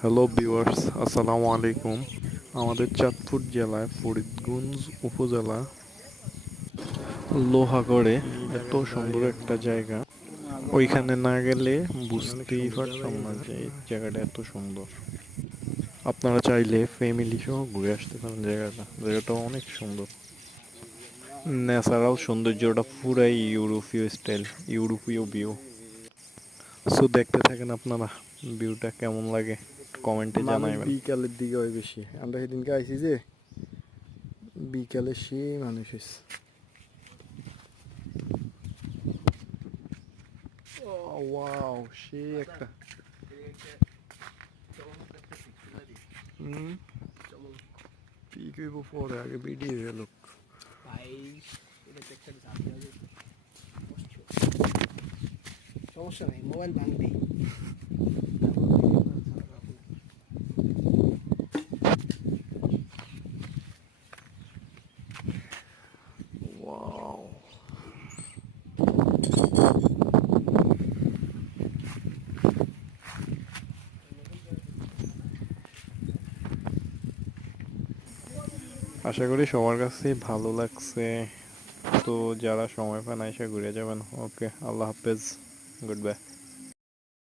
Hello viewers আসসালামু আলাইকুম আমাদের চাঁদপুর জেলায় ফরিদগঞ্জ উপজেলা লোহাগড়ে এত সুন্দর একটা জায়গা। ওইখানে না গেলে বুঝতেই পারতাম না যে জায়গাটা এত সুন্দর। আপনারা চাইলে ফ্যামিলি সহ ঘুরে আসতে পারেন জায়গাটা। জায়গাটা অনেক সুন্দর। ন্যাচারাল সৌন্দর্যটা পুরাই ইউরোপীয় স্টাইল ইউরোপীয় ভিউ সো দেখতে থাকেন আপনারা? ভিউটা কেমন লাগে? কমেন্টে জানাবেন বিকালের দিকে হয় বেশি। আমরা সেদিনকে আইছি যে বিকালে সে মানুষ হয়েছে ওয়াও সে একটা। হুম? পিক হইব পরে আগে বেরিয়ে গেল সমস্যা নেই মোবাইল আশা করি সবার কাছে ভালো লাগছে। তো যারা সময় পান এসে ঘুরে যাবেন। ওকে, আল্লাহ হাফেজ। goodbye.